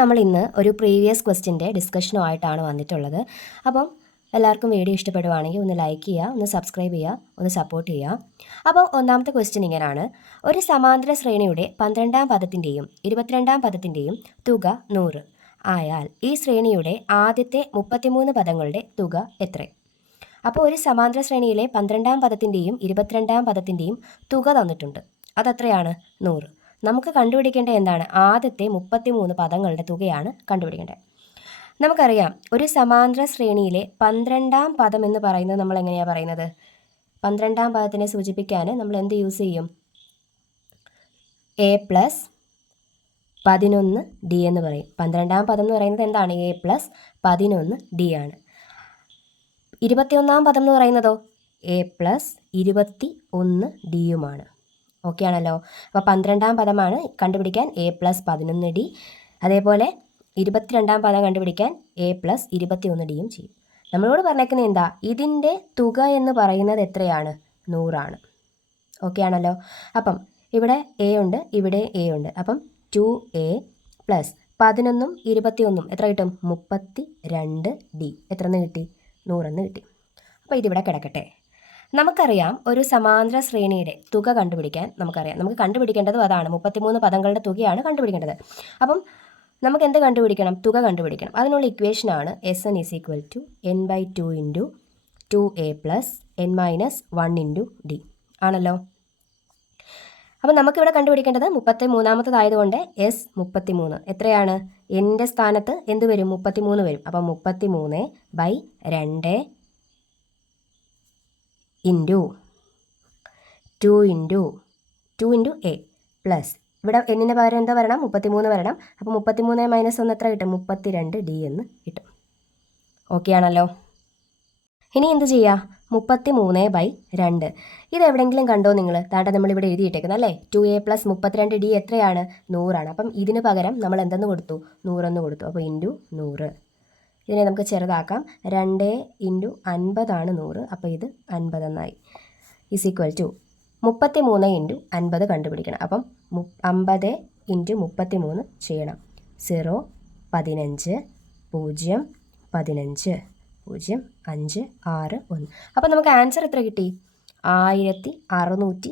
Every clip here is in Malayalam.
നമ്മൾ ഇന്ന് ഒരു പ്രീവിയസ് ക്വസ്റ്റ്യൻ്റെ ഡിസ്കഷനുമായിട്ടാണ് വന്നിട്ടുള്ളത്. അപ്പം എല്ലാവർക്കും വീഡിയോ ഇഷ്ടപ്പെടുവാണെങ്കിൽ ഒന്ന് ലൈക്ക് ചെയ്യുക, ഒന്ന് സബ്സ്ക്രൈബ് ചെയ്യുക, ഒന്ന് സപ്പോർട്ട് ചെയ്യുക. അപ്പോൾ ഒന്നാമത്തെ ക്വസ്റ്റ്യൻ ഇങ്ങനെയാണ്: ഒരു സമാന്തര ശ്രേണിയുടെ 12ാം പദത്തിൻ്റെയും 22ാം പദത്തിൻ്റെയും തുക 100 ആയാൽ ഈ ശ്രേണിയുടെ ആദ്യത്തെ 33 പദങ്ങളുടെ തുക എത്ര? അപ്പോൾ ഒരു സമാന്തര ശ്രേണിയിലെ 12ാം പദത്തിൻ്റെയും 22ാം പദത്തിൻ്റെയും തുക തന്നിട്ടുണ്ട്. അതെത്രയാണ്? 100. നമുക്ക് കണ്ടുപിടിക്കേണ്ടത് എന്താണ്? ആദ്യത്തെ 33 പദങ്ങളുടെ തുകയാണ് കണ്ടുപിടിക്കേണ്ടത്. നമുക്കറിയാം, ഒരു സമാന്തര ശ്രേണിയിലെ 12ാം പദം എന്ന് പറയുന്നത് നമ്മൾ എങ്ങനെയാണ് പറയുന്നത്? 12ാം പദത്തിനെ സൂചിപ്പിക്കാൻ നമ്മൾ എന്ത് യൂസ് ചെയ്യും? A+11D എന്ന് പറയും. 12ാം പദം എന്ന് പറയുന്നത് എന്താണ്? A+11D ആണ്. 21ാം പദം എന്ന് പറയുന്നതോ A+21Dയുമാണ്. ഓക്കെ ആണല്ലോ. അപ്പോൾ 12ാം പദമാണ് കണ്ടുപിടിക്കാൻ A+11D. അതേപോലെ 22ാം പദം കണ്ടുപിടിക്കാൻ A+21Dയും ചെയ്യും. നമ്മളോട് പറഞ്ഞേക്കുന്നത് എന്താ? ഇതിൻ്റെ തുക എന്ന് പറയുന്നത് എത്രയാണ്? 100 ആണ്. ഓക്കെ ആണല്ലോ. അപ്പം ഇവിടെ A ഉണ്ട്, ഇവിടെ A ഉണ്ട്. അപ്പം 2A + 11ഉം 21ഉം എത്ര കിട്ടും? 32D. എത്രയെന്ന് കിട്ടി? 100 കിട്ടി. അപ്പോൾ ഇതിവിടെ കിടക്കട്ടെ. നമുക്കറിയാം, ഒരു സമാന്തര ശ്രേണിയുടെ തുക കണ്ടുപിടിക്കാൻ നമുക്കറിയാം. നമുക്ക് കണ്ടുപിടിക്കേണ്ടതും അതാണ്. 33 പദങ്ങളുടെ തുകയാണ് കണ്ടുപിടിക്കേണ്ടത്. അപ്പം നമുക്ക് എന്ത് കണ്ടുപിടിക്കണം? തുക കണ്ടുപിടിക്കണം. അതിനുള്ള ഇക്വേഷനാണ് Sn = n/2 × 2a + n - 1 × d ആണല്ലോ. അപ്പം നമുക്കിവിടെ കണ്ടുപിടിക്കേണ്ടത് 33ാമത്തതായതുകൊണ്ട് S33 എത്രയാണ്? എൻ്റെ സ്ഥാനത്ത് എന്ത് വരും? 33 വരും. അപ്പം 33/2 × 2 × a പ്ലസ് ഇവിടെ എന്നിന് പകരം എന്താ വരണം? 33 വരണം. അപ്പോൾ 33 - 1 എത്ര കിട്ടും? 32D എന്ന് കിട്ടും. ഓക്കെ ആണല്ലോ. ഇനി എന്ത് ചെയ്യുക? 33/2 ഇതെവിടെയെങ്കിലും കണ്ടോ നിങ്ങൾ? താണ്ടെ നമ്മളിവിടെ എഴുതിയിട്ടേക്കുന്നത് അല്ലേ? 2a + 32D എത്രയാണ്? 100 ആണ്. അപ്പം ഇതിന് പകരം നമ്മൾ എന്തെന്ന് കൊടുത്തു? 100 എന്ന് കൊടുത്തു. അപ്പോൾ ×100. ഇതിനെ നമുക്ക് ചെറുതാക്കാം. 2 × 50 ആണ് 100. അപ്പോൾ ഇത് 50 എന്നായി. = 33 × 50 കണ്ടുപിടിക്കണം. അപ്പം 50 × 33 ചെയ്യണം. 0 15 0 15 0 5 6 1. അപ്പം നമുക്ക് ആൻസർ എത്ര കിട്ടി? 1650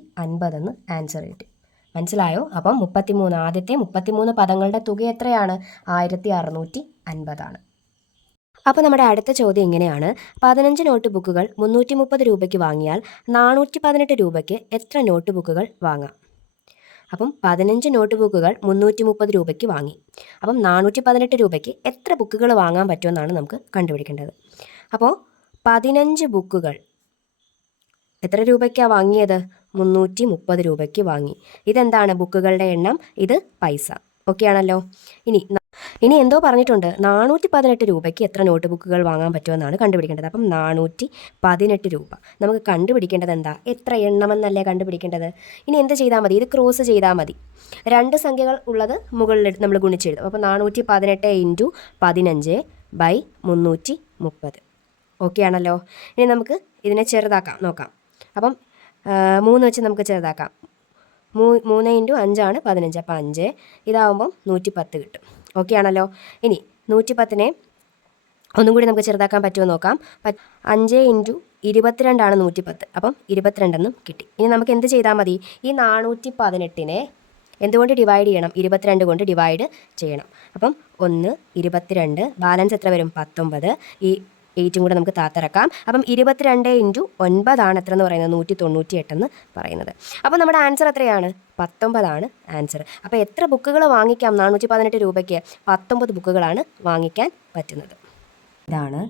എന്ന് ആൻസർ കിട്ടി. മനസ്സിലായോ? അപ്പം 33 ആദ്യത്തെ 33 പദങ്ങളുടെ തുക എത്രയാണ്? 1650 ആണ്. അപ്പോൾ നമ്മുടെ അടുത്ത ചോദ്യം ഇങ്ങനെയാണ്: 15 നോട്ട് ബുക്കുകൾ 330 രൂപയ്ക്ക് വാങ്ങിയാൽ 418 രൂപയ്ക്ക് എത്ര നോട്ട് ബുക്കുകൾ വാങ്ങാം? അപ്പം 15 നോട്ട് ബുക്കുകൾ 330 രൂപയ്ക്ക് വാങ്ങി. അപ്പം 418 രൂപയ്ക്ക് എത്ര ബുക്കുകൾ വാങ്ങാൻ പറ്റുമെന്നാണ് നമുക്ക് കണ്ടുപിടിക്കേണ്ടത്. അപ്പോൾ 15 ബുക്കുകൾ എത്ര രൂപയ്ക്കാണ് വാങ്ങിയത്? 330 രൂപയ്ക്ക് വാങ്ങി. ഇതെന്താണ്? ബുക്കുകളുടെ എണ്ണം, ഇത് പൈസ. ഓക്കെ ആണല്ലോ. ഇനി എന്തോ പറഞ്ഞിട്ടുണ്ട്, 418 രൂപയ്ക്ക് എത്ര നോട്ട് ബുക്കുകൾ വാങ്ങാൻ പറ്റുമെന്നാണ് കണ്ടുപിടിക്കേണ്ടത്. അപ്പം 418 രൂപ. നമുക്ക് കണ്ടുപിടിക്കേണ്ടത് എന്താ? എത്ര എണ്ണമെന്നല്ലേ കണ്ടുപിടിക്കേണ്ടത്. ഇനി എന്ത് ചെയ്താൽ മതി? ഇത് ക്രോസ് ചെയ്താൽ മതി. 2 സംഖ്യകൾ ഉള്ളത് മുകളിൽ നമ്മൾ ഗുണിച്ചെഴുതും. അപ്പോൾ 418 × 15/330. ഓക്കെ ആണല്ലോ. ഇനി നമുക്ക് ഇതിനെ ചെറുതാക്കാം, നോക്കാം. അപ്പം 3 വെച്ച് നമുക്ക് ചെറുതാക്കാം. 3 × 5 ആണ് 15. അപ്പോൾ 5. ഇതാവുമ്പം 110 കിട്ടും. ഓക്കെ ആണല്ലോ. ഇനി 110നെ ഒന്നും കൂടി നമുക്ക് ചെറുതാക്കാൻ പറ്റുമോ നോക്കാം. 5 × 22 ആണ് 110. അപ്പം 22 എന്നും കിട്ടി. ഇനി നമുക്ക് എന്ത് ചെയ്താൽ മതി? ഈ 418നെ എന്തുകൊണ്ട് ഡിവൈഡ് ചെയ്യണം? 22 കൊണ്ട് ഡിവൈഡ് ചെയ്യണം. അപ്പം 1 22, ബാലൻസ് എത്ര വരും? 19. ഈ 8ഉം കൂടെ നമുക്ക് താത്തിറക്കാം. അപ്പം 22 × 9 ആണ് എത്ര എന്ന് പറയുന്നത്? 198 എന്ന് പറയുന്നത്. അപ്പോൾ നമ്മുടെ ആൻസർ എത്രയാണ്? 19 ആണ് ആൻസർ. അപ്പോൾ എത്ര ബുക്കുകൾ വാങ്ങിക്കാം? 418 രൂപയ്ക്ക് 19 ബുക്കുകളാണ് വാങ്ങിക്കാൻ പറ്റുന്നത്. ഇതാണ്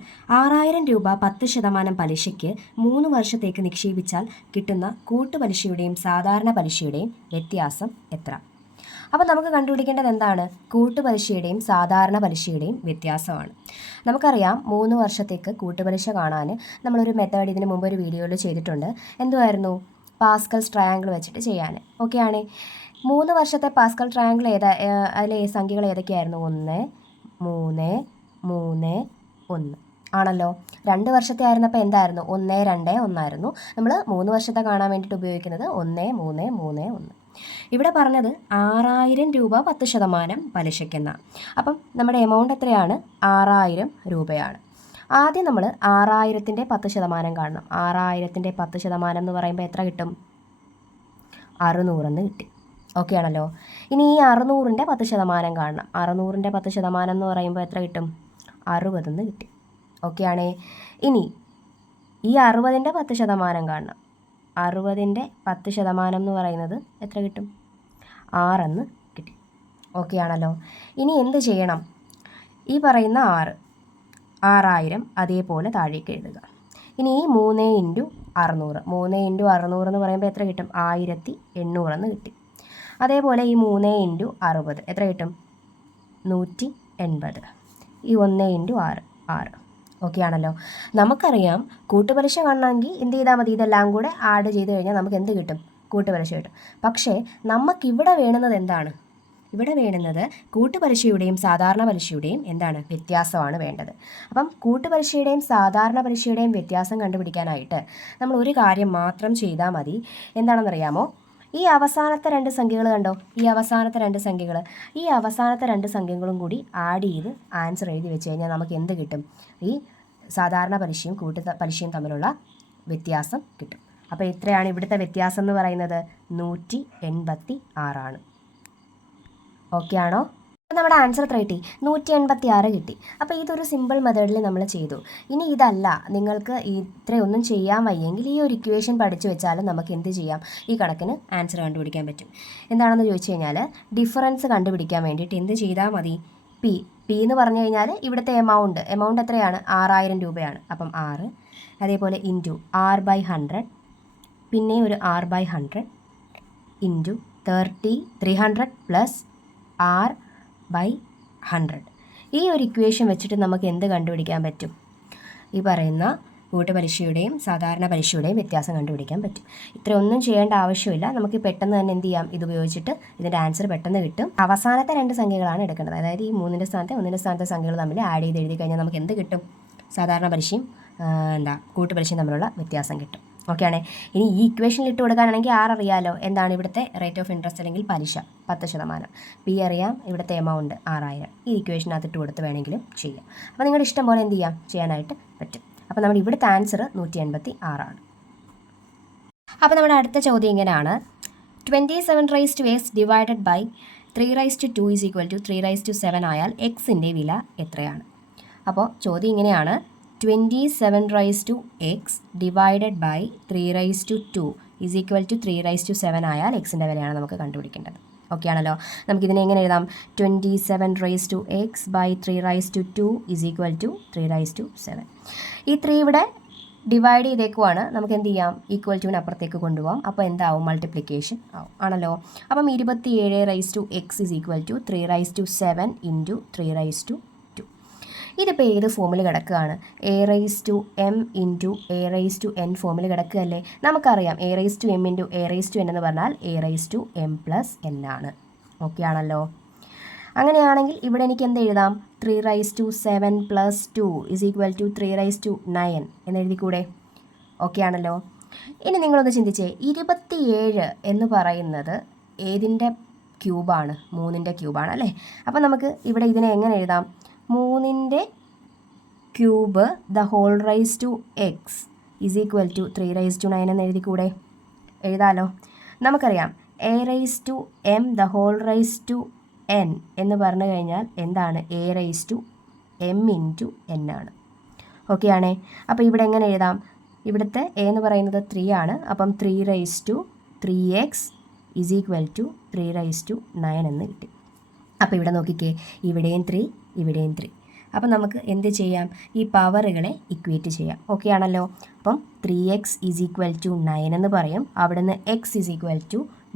6000 രൂപ 10% പലിശയ്ക്ക് 3 വർഷത്തേക്ക് നിക്ഷേപിച്ചാൽ കിട്ടുന്ന കൂട്ടുപലിശയുടെയും സാധാരണ പലിശയുടെയും വ്യത്യാസം എത്ര? അപ്പോൾ നമുക്ക് കണ്ടുപിടിക്കേണ്ടത് എന്താണ്? കൂട്ടുപലിശയുടെയും സാധാരണ പലിശയുടെയും വ്യത്യാസമാണ്. നമുക്കറിയാം, 3 വർഷത്തേക്ക് കൂട്ടുപലിശ കാണാൻ നമ്മളൊരു മെത്തേഡ് ഇതിന് മുമ്പ് ഒരു വീഡിയോയിൽ ചെയ്തിട്ടുണ്ട്. എന്തുമായിരുന്നു? പാസ്കൽസ് ട്രയാങ്കിൾ വെച്ചിട്ട് ചെയ്യാൻ. ഓക്കെ ആണ്. 3 വർഷത്തെ പാസ്കൽ ട്രയാങ്കിൾ അതിലെ സംഖ്യകൾ ഏതൊക്കെയായിരുന്നു? 1 3 3 1 ആണല്ലോ. 2 വർഷത്തെ ആയിരുന്നപ്പോൾ എന്തായിരുന്നു? 1 2 1 ആയിരുന്നു. നമ്മൾ 3 വർഷത്തെ കാണാൻ വേണ്ടിയിട്ട് ഉപയോഗിക്കുന്നത് 1 3 3 1. ഇവിടെ പറഞ്ഞത് 6000 രൂപ 10% പലിശയ്ക്കെന്ന. അപ്പം നമ്മുടെ എമൗണ്ട് എത്രയാണ്? 6000 രൂപയാണ്. ആദ്യം നമ്മൾ 6000ൻ്റെ 10% കാണണം. 6000ൻ്റെ 10% എന്ന് പറയുമ്പോൾ എത്ര കിട്ടും? 600 എന്ന് കിട്ടി. ഓക്കെ ആണല്ലോ. ഇനി ഈ 600ൻ്റെ 10% കാണണം. 600ൻ്റെ 10% എന്ന് പറയുമ്പോൾ എത്ര കിട്ടും? 60 എന്ന് കിട്ടി. ഓക്കെ ആണേ. ഇനി ഈ 60ൻ്റെ 10% കാണണം. 60ൻ്റെ 10% എന്ന് പറയുന്നത് എത്ര കിട്ടും? 6 എന്ന് കിട്ടി. ഓക്കെ ആണല്ലോ. ഇനി എന്ത് ചെയ്യണം? ഈ പറയുന്ന 6000 അതേപോലെ താഴേക്ക് എഴുതുക. ഇനി ഈ 3 × 600 3 × 600 എന്ന് പറയുമ്പോൾ എത്ര കിട്ടും? 1800 എന്ന് കിട്ടി. അതേപോലെ ഈ 3 × 60 എത്ര കിട്ടും? 180. ഈ 1 × 6 6. ഓക്കെ ആണല്ലോ. നമുക്കറിയാം കൂട്ടുപലിശ കാണണമെങ്കിൽ എന്ത് ചെയ്താൽ മതി? ഇതെല്ലാം കൂടെ ആഡ് ചെയ്ത് കഴിഞ്ഞാൽ നമുക്ക് എന്ത് കിട്ടും? കൂട്ടുപലിശ കിട്ടും. പക്ഷേ നമുക്കിവിടെ വേണ്ടുന്നത് എന്താണ്? ഇവിടെ വേണ്ടുന്നത് കൂട്ടുപലിശയുടെയും സാധാരണ പലിശയുടെയും എന്താണ്? വ്യത്യാസമാണ് വേണ്ടത്. അപ്പം കൂട്ടുപലിശയുടെയും സാധാരണ പലിശയുടെയും വ്യത്യാസം കണ്ടുപിടിക്കാനായിട്ട് നമ്മൾ ഒരു കാര്യം മാത്രം ചെയ്താൽ മതി. എന്താണെന്നറിയാമോ? ഈ അവസാനത്തെ 2 സംഖ്യകൾ കണ്ടോ? ഈ അവസാനത്തെ 2 സംഖ്യകളും കൂടി ആഡ് ചെയ്ത് ആൻസർ എഴുതി വെച്ച് കഴിഞ്ഞാൽ നമുക്ക് എന്ത് കിട്ടും? ഈ സാധാരണ പലിശയും പലിശയും തമ്മിലുള്ള വ്യത്യാസം കിട്ടും. അപ്പോൾ എത്രയാണ് ഇവിടുത്തെ വ്യത്യാസം എന്ന് പറയുന്നത്? 186 ആണ്. ഓക്കെ ആണോ? നമ്മുടെ ആൻസർ എത്ര കിട്ടി? 186 കിട്ടി. അപ്പോൾ ഇതൊരു സിമ്പിൾ മെത്തേഡിൽ നമ്മൾ ചെയ്തു. ഇനി ഇതല്ല, നിങ്ങൾക്ക് ഇത്രയൊന്നും ചെയ്യാൻ വയ്യെങ്കിൽ ഈ ഒരു ഇക്വേഷൻ പഠിച്ചു വെച്ചാലും നമുക്ക് എന്ത് ചെയ്യാം? ഈ കണക്കിന് ആൻസർ കണ്ടുപിടിക്കാൻ പറ്റും. എന്താണെന്ന് ചോദിച്ചു കഴിഞ്ഞാൽ ഡിഫറൻസ് കണ്ടുപിടിക്കാൻ വേണ്ടിയിട്ട് എന്ത് ചെയ്താൽ മതി? പി എന്ന് പറഞ്ഞു കഴിഞ്ഞാൽ ഇവിടുത്തെ എമൗണ്ട് എത്രയാണ്? 6000 രൂപയാണ്. അപ്പം 6. അതേപോലെ ഇൻറ്റു R/100, പിന്നെ ഒരു R/100 ഇൻറ്റു 300 പ്ലസ് R/100. ഈ ഒരു ഇക്വേഷൻ വെച്ചിട്ട് നമുക്ക് എന്ത് കണ്ടുപിടിക്കാൻ പറ്റും? ഈ പറയുന്ന കൂട്ടുപലിശയുടെയും സാധാരണ പലിശയുടെയും വ്യത്യാസം കണ്ടുപിടിക്കാൻ പറ്റും. ഇത്രയൊന്നും ചെയ്യേണ്ട ആവശ്യമില്ല. നമുക്ക് പെട്ടെന്ന് തന്നെ എന്ത് ചെയ്യാം? ഇത് ഉപയോഗിച്ചിട്ട് ഇതിൻ്റെ ആൻസർ പെട്ടെന്ന് കിട്ടും. അവസാനത്തെ 2 സംഖ്യകളാണ് എടുക്കേണ്ടത്. അതായത് ഈ 3ൻ്റെ സ്ഥാനത്തെ 1ൻ്റെ സ്ഥാനത്തെ സംഖ്യകൾ തമ്മിൽ ആഡ് ചെയ്ത് എഴുതി കഴിഞ്ഞാൽ നമുക്ക് എന്ത് കിട്ടും? സാധാരണ പലിശയും കൂട്ടുപലിശയും തമ്മിലുള്ള വ്യത്യാസം കിട്ടും. ഓക്കെ ആണേ. ഇനി ഈ ഇക്വേഷനിൽ ഇട്ട് കൊടുക്കാനാണെങ്കിൽ അറിയാലോ എന്താണ് ഇവിടുത്തെ റേറ്റ് ഓഫ് ഇൻട്രസ്റ്റ് അല്ലെങ്കിൽ പലിശ 10%. പി അറിയാം, ഇവിടുത്തെ എമൗണ്ട് 6000. ഈ ഇക്വേഷനകത്ത് ഇട്ട് കൊടുത്ത് വേണമെങ്കിലും ചെയ്യാം. അപ്പോൾ നിങ്ങളുടെ ഇഷ്ടം പോലെ എന്ത് ചെയ്യാനായിട്ട് പറ്റും. അപ്പോൾ നമ്മുടെ ഇവിടുത്തെ ആൻസർ 186 ആണ്. അപ്പോൾ നമ്മുടെ അടുത്ത ചോദ്യം ഇങ്ങനെയാണ്: 27x ഡിവൈഡഡ് ബൈ 3/2 = 3/7 ആയാൽ എക്സിൻ്റെ വില എത്രയാണ്? അപ്പോൾ ചോദ്യം ഇങ്ങനെയാണ്: 27x ഡിവൈഡഡ് ബൈ 3/2 = 3/7 ആയാൽ എക്സിൻ്റെ വിലയാണ് നമുക്ക് കണ്ടുപിടിക്കേണ്ടത്. ഓക്കെ ആണല്ലോ. നമുക്കിതിനെ എങ്ങനെ എഴുതാം? 27x by 3/2 = 3/7. ഈ 3 ഇവിടെ ഡിവൈഡ് ചെയ്തേക്കുവാണ്. നമുക്ക് എന്ത് ചെയ്യാം? ഈക്വൽ ടുവിന് അപ്പുറത്തേക്ക് കൊണ്ടുപോകാം. അപ്പോൾ എന്താവും? മൾട്ടിപ്ലിക്കേഷൻ ആവും. ആണല്ലോ. അപ്പം 27x = 3/7 × 3/2. ഇതിപ്പോൾ ഏത് ഫോമിൽ കിടക്കുകയാണ്? a⁻m × a⁻n ഫോമിൽ കിടക്കുകയല്ലേ? നമുക്കറിയാം a⁻m × a⁻n എന്ന് പറഞ്ഞാൽ a⁻m+n ആണ്. ഓക്കെ ആണല്ലോ. അങ്ങനെയാണെങ്കിൽ ഇവിടെ എനിക്ക് എന്ത് എഴുതാം? 3/7 + 2 = 3/9 എന്നെഴുതിക്കൂടെ? ഓക്കെ ആണല്ലോ. ഇനി നിങ്ങളൊന്ന് ചിന്തിച്ചേ, 27 എന്ന് പറയുന്നത് ഏതിൻ്റെ ക്യൂബാണ്? 3ൻ്റെ ക്യൂബാണ് അല്ലേ? അപ്പോൾ നമുക്ക് ഇവിടെ ഇതിനെ എങ്ങനെ എഴുതാം? 3ൻ്റെ ക്യൂബ് x = 3/9 എന്ന് എഴുതിക്കൂടെ? എഴുതാലോ. നമുക്കറിയാം a⁻m എന്ന് പറഞ്ഞു കഴിഞ്ഞാൽ എന്താണ്? a⁻m × n ആണ്. ഓക്കെ ആണേ. അപ്പോൾ ഇവിടെ എങ്ങനെ എഴുതാം? ഇവിടുത്തെ a എന്ന് പറയുന്നത് 3 ആണ്. അപ്പം 3/3x = 3/9 എന്ന് കിട്ടി. അപ്പോൾ ഇവിടെ നോക്കിക്കേ, ഇവിടെയും 3, ഇവിടെയും 3. അപ്പം നമുക്ക് എന്ത് ചെയ്യാം? ഈ പവറുകളെ ഇക്വേറ്റ് ചെയ്യാം. ഓക്കെ ആണല്ലോ. അപ്പം 3x = 9 എന്ന് പറയും. അവിടുന്ന് x =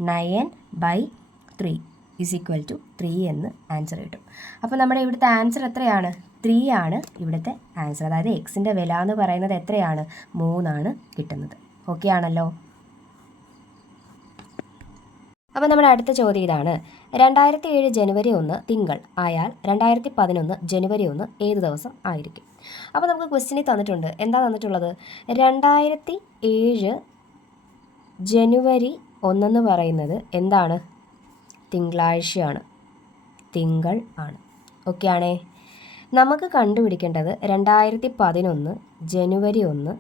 9/3 = 3 എന്ന് ആൻസർ കിട്ടും. അപ്പോൾ നമ്മുടെ ഇവിടുത്തെ ആൻസർ എത്രയാണ്? 3 ആണ് ഇവിടുത്തെ ആൻസർ. അതായത് എക്സിൻ്റെ വില എന്ന് പറയുന്നത് എത്രയാണ്? 3 ആണ് കിട്ടുന്നത്. ഓക്കെ ആണല്ലോ. അപ്പോൾ നമ്മുടെ അടുത്ത ചോദ്യം ഇതാണ്: 2007 ജനുവരി 1 തിങ്കൾ ആയാൽ 2011 ജനുവരി 1 ഏത് ദിവസം ആയിരിക്കും? അപ്പോൾ നമുക്ക് ക്വസ്റ്റ്യനിൽ തന്നിട്ടുണ്ട്. എന്താ തന്നിട്ടുള്ളത്? 2007 ജനുവരി 1 എന്ന് പറയുന്നത് എന്താണ്? തിങ്കളാഴ്ചയാണ്, തിങ്കൾ ആണ്. ഓക്കെ ആണേ. നമുക്ക് കണ്ടുപിടിക്കേണ്ടത് 2011 ജനുവരി 1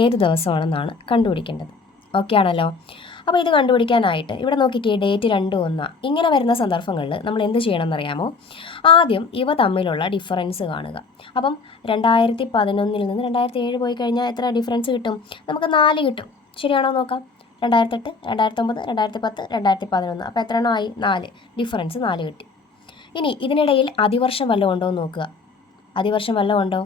ഏത് ദിവസമാണെന്നാണ് കണ്ടുപിടിക്കേണ്ടത്. ഓക്കെ ആണല്ലോ. അപ്പോൾ ഇത് കണ്ടുപിടിക്കാനായിട്ട് ഇവിടെ നോക്കിക്കേ, ഡേറ്റ് 2/1 ഇങ്ങനെ വരുന്ന സന്ദർഭങ്ങളിൽ നമ്മൾ എന്ത് ചെയ്യണം എന്നറിയാമോ? ആദ്യം ഇവ തമ്മിലുള്ള ഡിഫറൻസ് കാണുക. അപ്പം 2011 നിന്ന് 2007 പോയി കഴിഞ്ഞാൽ എത്ര ഡിഫറൻസ് കിട്ടും? നമുക്ക് 4 കിട്ടും. ശരിയാണോ നോക്കാം. 2008, 2009, 2010, 2011. അപ്പോൾ എത്ര എണ്ണമായി? 4. ഡിഫറൻസ് 4 കിട്ടി. ഇനി ഇതിനിടയിൽ അതിവർഷം വല്ലതും ഉണ്ടോ എന്ന് നോക്കുക. അതിവർഷം വല്ലതും ഉണ്ടോ?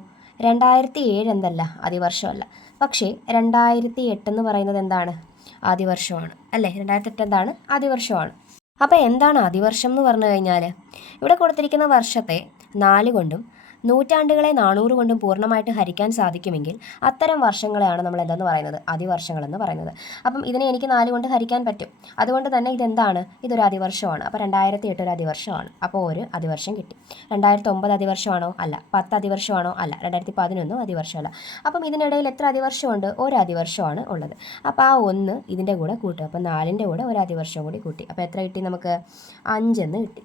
2007 എന്തല്ല, അതിവർഷമല്ല. പക്ഷേ 2008 എന്ന് പറയുന്നത് എന്താണ്? ആദിവർഷമാണ് അല്ലേ? 2008 എന്താണ്? ആദിവർഷമാണ്. അപ്പോൾ എന്താണ് ആദിവർഷം എന്ന് പറഞ്ഞു കഴിഞ്ഞാൽ, ഇവിടെ കൊടുത്തിരിക്കുന്ന വർഷത്തെ 4 കൊണ്ടും നൂറ്റാണ്ടുകളെ 400 കൊണ്ടും പൂർണ്ണമായിട്ട് ഹരിക്കാൻ സാധിക്കുമെങ്കിൽ അത്തരം വർഷങ്ങളെയാണ് നമ്മൾ എന്തെന്ന് പറയുന്നത്? അതിവർഷങ്ങളെന്ന് പറയുന്നത്. അപ്പം ഇതിനെ എനിക്ക് 4 കൊണ്ട് ഹരിക്കാൻ പറ്റും. അതുകൊണ്ട് തന്നെ ഇതെന്താണ്? ഇതൊരു അതിവർഷമാണ്. അപ്പോൾ 2008 ഒരു അതിവർഷമാണ്. അപ്പോൾ ഒരു അതിവർഷം കിട്ടി. 2009 അതിവർഷമാണോ? അല്ല. 10 അതിവർഷമാണോ? അല്ല. 2011 അതിവർഷമല്ല. അപ്പം ഇതിനിടയിൽ എത്ര അതിവർഷമുണ്ട്? ഒരു അതിവർഷമാണ് ഉള്ളത്. അപ്പോൾ ആ 1 ഇതിൻ്റെ കൂടെ കൂട്ടുക. അപ്പോൾ 4ൻ്റെ കൂടെ ഒരു അതിവർഷം കൂടി കൂട്ടി. അപ്പോൾ എത്ര കിട്ടി നമുക്ക്? 5 എന്ന് കിട്ടി.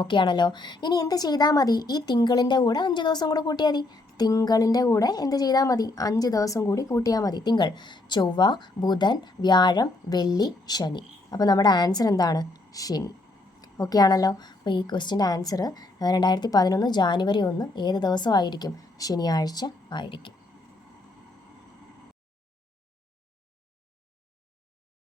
ഓക്കെ ആണല്ലോ. ഇനി എന്ത് ചെയ്താൽ മതി? ഈ തിങ്കളിൻ്റെ കൂടെ 5 ദിവസം കൂടെ കൂട്ടിയാൽ മതി. തിങ്കളിൻ്റെ കൂടെ എന്ത് ചെയ്താൽ മതി? 5 ദിവസം കൂടി കൂട്ടിയാൽ മതി. തിങ്കൾ, ചൊവ്വ, ബുധൻ, വ്യാഴം, വെള്ളി, ശനി. അപ്പോൾ നമ്മുടെ ആൻസർ എന്താണ്? ശനി. ഓക്കെ ആണല്ലോ. അപ്പോൾ ഈ ക്വസ്റ്റ്യൻ്റെ ആൻസർ 2011 ജാനുവരി 1 ഏത് ദിവസമായിരിക്കും? ശനിയാഴ്ച ആയിരിക്കും.